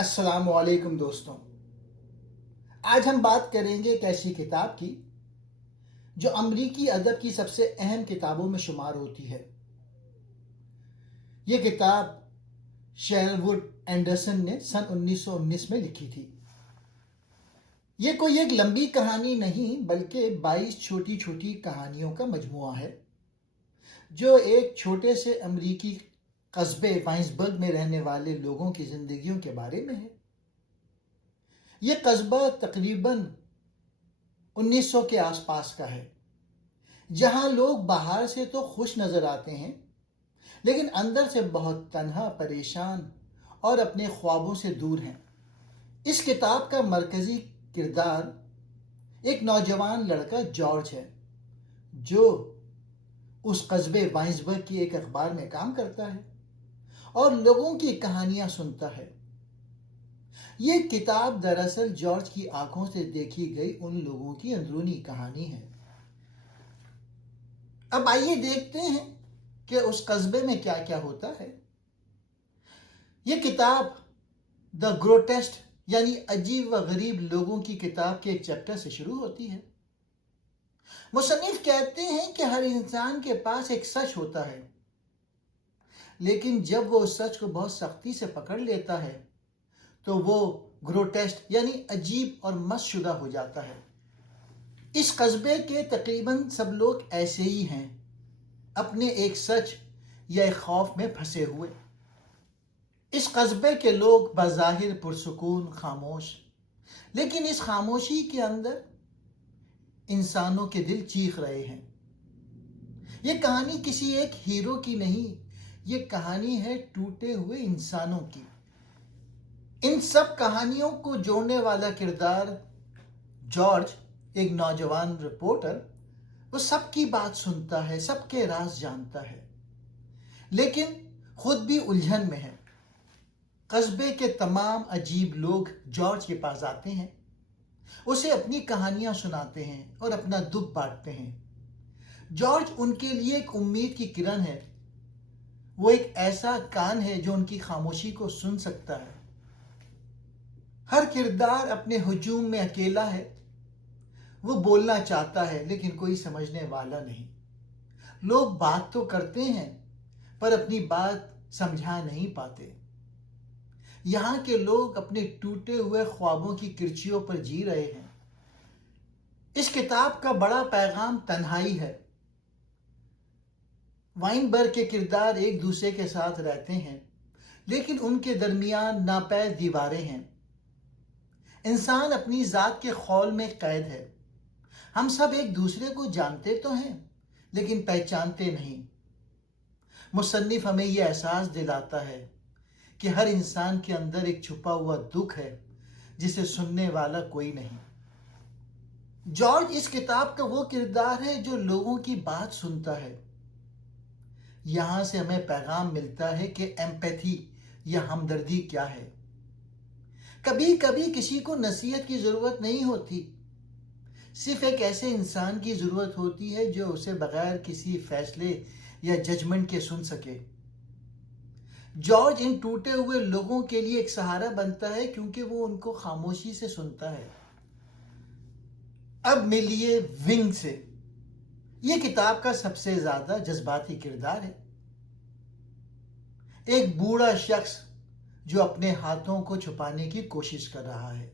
السلام علیکم دوستوں، آج ہم بات کریں گے ایک ایسی کتاب کی جو امریکی ادب کی سب سے اہم کتابوں میں شمار ہوتی ہے۔ یہ کتاب شیرل ووڈ اینڈرسن نے سن 1919 میں لکھی تھی۔ یہ کوئی ایک لمبی کہانی نہیں بلکہ 22 چھوٹی چھوٹی کہانیوں کا مجموعہ ہے جو ایک چھوٹے سے امریکی قصبے وائنسبرگ میں رہنے والے لوگوں کی زندگیوں کے بارے میں ہے۔ یہ قصبہ تقریباً 1900 کے آس پاس کا ہے، جہاں لوگ باہر سے تو خوش نظر آتے ہیں لیکن اندر سے بہت تنہا، پریشان اور اپنے خوابوں سے دور ہیں۔ اس کتاب کا مرکزی کردار ایک نوجوان لڑکا جارج ہے جو اس قصبے وائنسبرگ کی ایک اخبار میں کام کرتا ہے اور لوگوں کی کہانیاں سنتا ہے۔ یہ کتاب دراصل جارج کی آنکھوں سے دیکھی گئی ان لوگوں کی اندرونی کہانی ہے۔ اب آئیے دیکھتے ہیں کہ اس قصبے میں کیا کیا ہوتا ہے۔ یہ کتاب دا گروٹیسک یعنی عجیب و غریب لوگوں کی کتاب کے ایک چیپٹر سے شروع ہوتی ہے۔ مصنف کہتے ہیں کہ ہر انسان کے پاس ایک سچ ہوتا ہے، لیکن جب وہ اس سچ کو بہت سختی سے پکڑ لیتا ہے تو وہ گروٹیسک یعنی عجیب اور مست شدہ ہو جاتا ہے۔ اس قصبے کے تقریباً سب لوگ ایسے ہی ہیں، اپنے ایک سچ یا ایک خوف میں پھنسے ہوئے۔ اس قصبے کے لوگ بظاہر پرسکون، خاموش، لیکن اس خاموشی کے اندر انسانوں کے دل چیخ رہے ہیں۔ یہ کہانی کسی ایک ہیرو کی نہیں، یہ کہانی ہے ٹوٹے ہوئے انسانوں کی۔ ان سب کہانیوں کو جوڑنے والا کردار جارج، ایک نوجوان رپورٹر، وہ سب کی بات سنتا ہے، سب کے راز جانتا ہے، لیکن خود بھی الجھن میں ہے۔ قصبے کے تمام عجیب لوگ جارج کے پاس آتے ہیں، اسے اپنی کہانیاں سناتے ہیں اور اپنا دکھ بانٹتے ہیں۔ جارج ان کے لیے ایک امید کی کرن ہے، وہ ایک ایسا کان ہے جو ان کی خاموشی کو سن سکتا ہے۔ ہر کردار اپنے ہجوم میں اکیلا ہے، وہ بولنا چاہتا ہے لیکن کوئی سمجھنے والا نہیں۔ لوگ بات تو کرتے ہیں پر اپنی بات سمجھا نہیں پاتے۔ یہاں کے لوگ اپنے ٹوٹے ہوئے خوابوں کی کرچیوں پر جی رہے ہیں۔ اس کتاب کا بڑا پیغام تنہائی ہے۔ وائنبرگ کے کردار ایک دوسرے کے ساتھ رہتے ہیں لیکن ان کے درمیان ناپید دیواریں ہیں۔ انسان اپنی ذات کے خول میں قید ہے۔ ہم سب ایک دوسرے کو جانتے تو ہیں لیکن پہچانتے نہیں۔ مصنف ہمیں یہ احساس دلاتا ہے کہ ہر انسان کے اندر ایک چھپا ہوا دکھ ہے جسے سننے والا کوئی نہیں۔ جارج اس کتاب کا وہ کردار ہے جو لوگوں کی بات سنتا ہے۔ یہاں سے ہمیں پیغام ملتا ہے کہ ایمپیتھی یا ہمدردی کیا ہے۔ کبھی کبھی کسی کو نصیحت کی ضرورت نہیں ہوتی، صرف ایک ایسے انسان کی ضرورت ہوتی ہے جو اسے بغیر کسی فیصلے یا ججمنٹ کے سن سکے۔ جارج ان ٹوٹے ہوئے لوگوں کے لیے ایک سہارا بنتا ہے کیونکہ وہ ان کو خاموشی سے سنتا ہے۔ اب ملیے ونگ سے۔ یہ کتاب کا سب سے زیادہ جذباتی کردار ہے۔ ایک بوڑھا شخص جو اپنے ہاتھوں کو چھپانے کی کوشش کر رہا ہے۔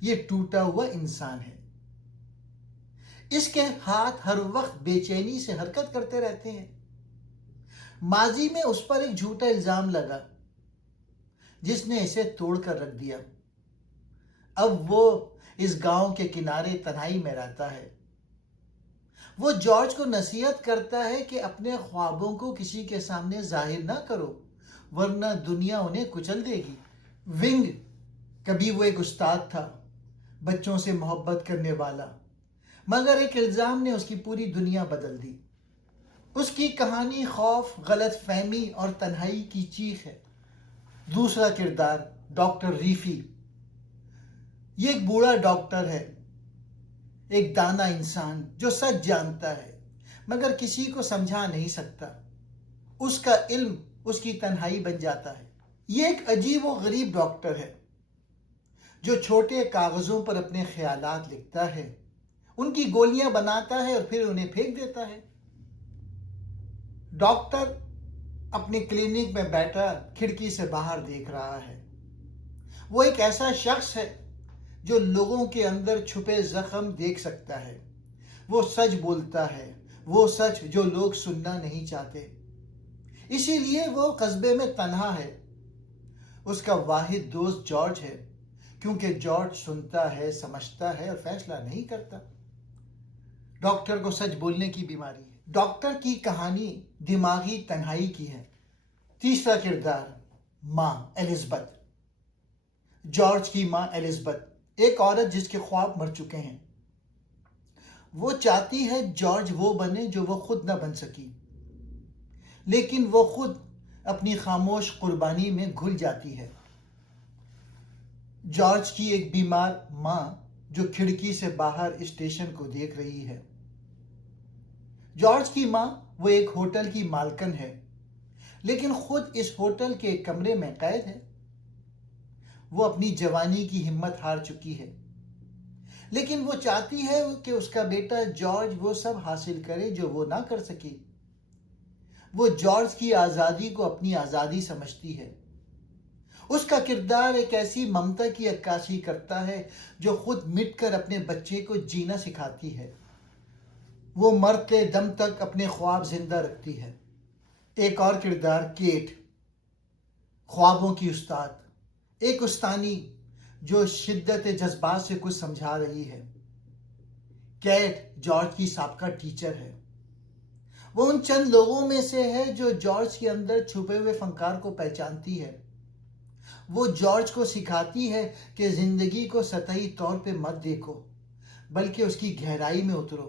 یہ ٹوٹا ہوا انسان ہے۔ اس کے ہاتھ ہر وقت بے چینی سے حرکت کرتے رہتے ہیں۔ ماضی میں اس پر ایک جھوٹا الزام لگا جس نے اسے توڑ کر رکھ دیا۔ اب وہ اس گاؤں کے کنارے تنہائی میں رہتا ہے۔ وہ جارج کو نصیحت کرتا ہے کہ اپنے خوابوں کو کسی کے سامنے ظاہر نہ کرو ورنہ دنیا انہیں کچل دے گی۔ ونگ، کبھی وہ ایک استاد تھا، بچوں سے محبت کرنے والا، مگر ایک الزام نے اس کی پوری دنیا بدل دی۔ اس کی کہانی خوف، غلط فہمی اور تنہائی کی چیخ ہے۔ دوسرا کردار ڈاکٹر ریفی۔ یہ ایک بوڑھا ڈاکٹر ہے، ایک دانا انسان جو سچ جانتا ہے مگر کسی کو سمجھا نہیں سکتا۔ اس کا علم اس کی تنہائی بن جاتا ہے۔ یہ ایک عجیب و غریب ڈاکٹر ہے۔ جو چھوٹے کاغذوں پر اپنے خیالات لکھتا ہے، ان کی گولیاں بناتا ہے اور پھر انہیں پھینک دیتا ہے۔ ڈاکٹر اپنے کلینک میں بیٹھا کھڑکی سے باہر دیکھ رہا ہے۔ وہ ایک ایسا شخص ہے جو لوگوں کے اندر چھپے زخم دیکھ سکتا ہے۔ وہ سچ بولتا ہے، وہ سچ جو لوگ سننا نہیں چاہتے۔ اسی لیے وہ قصبے میں تنہا ہے۔ اس کا واحد دوست جارج ہے، کیونکہ جارج سنتا ہے، سمجھتا ہے اور فیصلہ نہیں کرتا۔ ڈاکٹر کو سچ بولنے کی بیماری ہے۔ ڈاکٹر کی کہانی دماغی تنہائی کی ہے۔ تیسرا کردار، ماں ایلزبتھ۔ جارج کی ماں ایلزبتھ ایک عورت جس کے خواب مر چکے ہیں۔ وہ چاہتی ہے جارج وہ بنے جو وہ خود نہ بن سکی، لیکن وہ خود اپنی خاموش قربانی میں گھل جاتی ہے۔ جارج کی ایک بیمار ماں جو کھڑکی سے باہر اسٹیشن کو دیکھ رہی ہے۔ جارج کی ماں وہ ایک ہوٹل کی مالکن ہے، لیکن خود اس ہوٹل کے ایک کمرے میں قید ہے۔ وہ اپنی جوانی کی ہمت ہار چکی ہے، لیکن وہ چاہتی ہے کہ اس کا بیٹا جارج وہ سب حاصل کرے جو وہ نہ کر سکی۔ وہ جارج کی آزادی کو اپنی آزادی سمجھتی ہے۔ اس کا کردار ایک ایسی ممتا کی عکاسی کرتا ہے جو خود مٹ کر اپنے بچے کو جینا سکھاتی ہے۔ وہ مرتے دم تک اپنے خواب زندہ رکھتی ہے۔ ایک اور کردار، کیٹ، خوابوں کی استاد، ایک استانی جو شدت جذبات سے کچھ سمجھا رہی ہے۔ کیٹ جارج کی سابقہ ٹیچر ہے۔ وہ ان چند لوگوں میں سے ہے جو جارج کے اندر چھپے ہوئے فنکار کو پہچانتی ہے۔ وہ جارج کو سکھاتی ہے کہ زندگی کو سطحی طور پہ مت دیکھو، بلکہ اس کی گہرائی میں اترو۔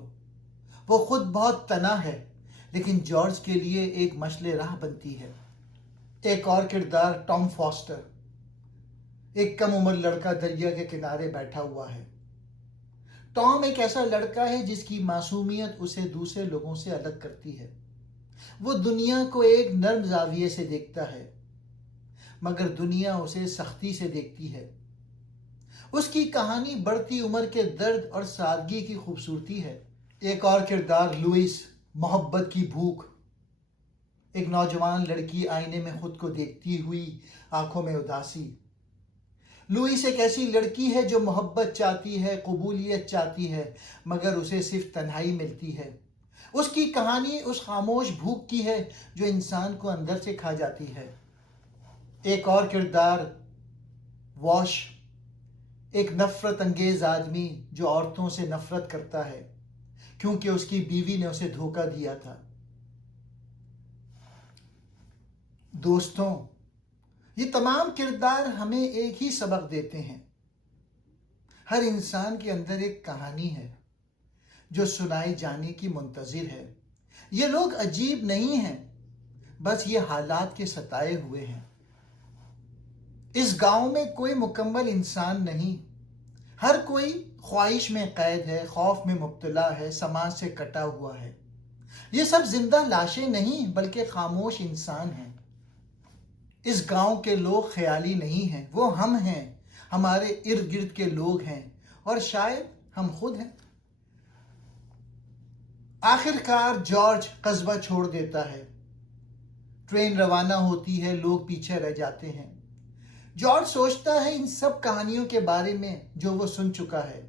وہ خود بہت تنہا ہے، لیکن جارج کے لیے ایک مشعل راہ بنتی ہے۔ ایک اور کردار، ٹام فاسٹر، ایک کم عمر لڑکا دریا کے کنارے بیٹھا ہوا ہے۔ ٹام ایک ایسا لڑکا ہے جس کی معصومیت اسے دوسرے لوگوں سے الگ کرتی ہے۔ وہ دنیا کو ایک نرم زاویے سے دیکھتا ہے، مگر دنیا اسے سختی سے دیکھتی ہے۔ اس کی کہانی بڑھتی عمر کے درد اور سادگی کی خوبصورتی ہے۔ ایک اور کردار، لوئس، محبت کی بھوک، ایک نوجوان لڑکی آئینے میں خود کو دیکھتی ہوئی، آنکھوں میں اداسی۔ لوئس ایک ایسی لڑکی ہے جو محبت چاہتی ہے، قبولیت چاہتی ہے، مگر اسے صرف تنہائی ملتی ہے۔ اس کی کہانی اس خاموش بھوک کی ہے جو انسان کو اندر سے کھا جاتی ہے۔ ایک اور کردار، واش، ایک نفرت انگیز آدمی جو عورتوں سے نفرت کرتا ہے کیونکہ اس کی بیوی نے اسے دھوکہ دیا تھا۔ دوستوں، یہ تمام کردار ہمیں ایک ہی سبق دیتے ہیں۔ ہر انسان کے اندر ایک کہانی ہے جو سنائی جانے کی منتظر ہے۔ یہ لوگ عجیب نہیں ہیں، بس یہ حالات کے ستائے ہوئے ہیں۔ اس گاؤں میں کوئی مکمل انسان نہیں۔ ہر کوئی خواہش میں قید ہے، خوف میں مبتلا ہے، سماج سے کٹا ہوا ہے۔ یہ سب زندہ لاشیں نہیں بلکہ خاموش انسان ہیں۔ اس گاؤں کے لوگ خیالی نہیں ہیں، وہ ہم ہیں، ہمارے ارد گرد کے لوگ ہیں، اور شاید ہم خود ہیں۔ آخر کار جارج قصبہ چھوڑ دیتا ہے۔ ٹرین روانہ ہوتی ہے، لوگ پیچھے رہ جاتے ہیں۔ جارج سوچتا ہے ان سب کہانیوں کے بارے میں جو وہ سن چکا ہے۔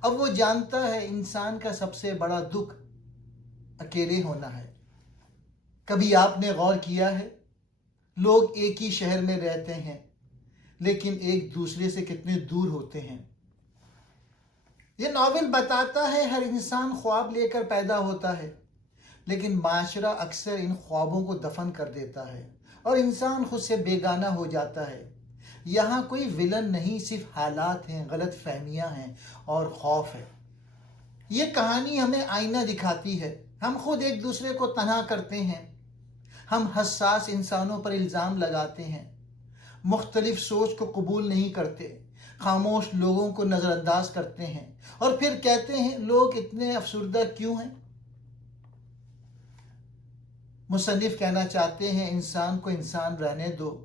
اب وہ جانتا ہے انسان کا سب سے بڑا دکھ اکیلے ہونا ہے۔ کبھی آپ نے غور کیا ہے، لوگ ایک ہی شہر میں رہتے ہیں لیکن ایک دوسرے سے کتنے دور ہوتے ہیں۔ یہ ناول بتاتا ہے ہر انسان خواب لے کر پیدا ہوتا ہے، لیکن معاشرہ اکثر ان خوابوں کو دفن کر دیتا ہے اور انسان خود سے بیگانہ ہو جاتا ہے۔ یہاں کوئی ولن نہیں، صرف حالات ہیں، غلط فہمیاں ہیں اور خوف ہے۔ یہ کہانی ہمیں آئینہ دکھاتی ہے۔ ہم خود ایک دوسرے کو تنہا کرتے ہیں۔ ہم حساس انسانوں پر الزام لگاتے ہیں، مختلف سوچ کو قبول نہیں کرتے، خاموش لوگوں کو نظر انداز کرتے ہیں اور پھر کہتے ہیں لوگ اتنے افسردہ کیوں ہیں؟ مصنف کہنا چاہتے ہیں انسان کو انسان رہنے دو،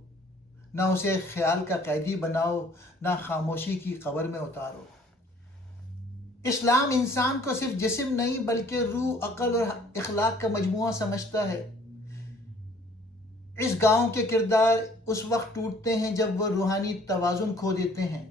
نہ اسے خیال کا قیدی بناؤ، نہ خاموشی کی قبر میں اتارو۔ اسلام انسان کو صرف جسم نہیں بلکہ روح، عقل اور اخلاق کا مجموعہ سمجھتا ہے۔ اس گاؤں کے کردار اس وقت ٹوٹتے ہیں جب وہ روحانی توازن کھو دیتے ہیں،